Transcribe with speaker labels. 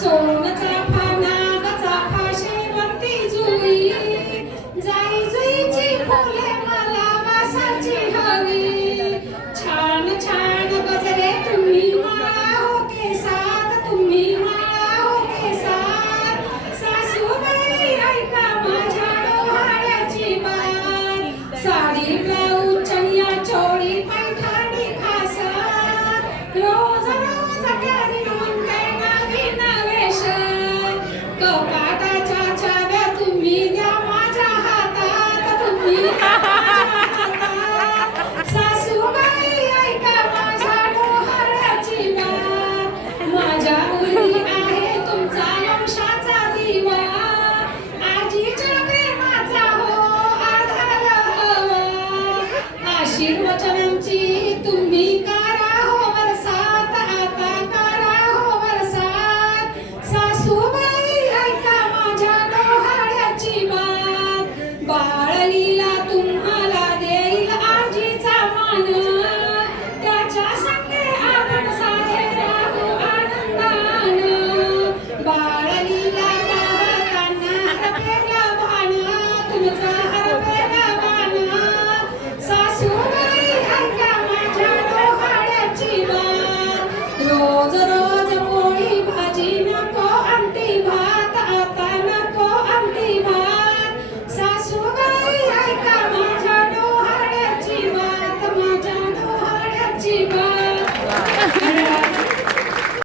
Speaker 1: Somos Hello,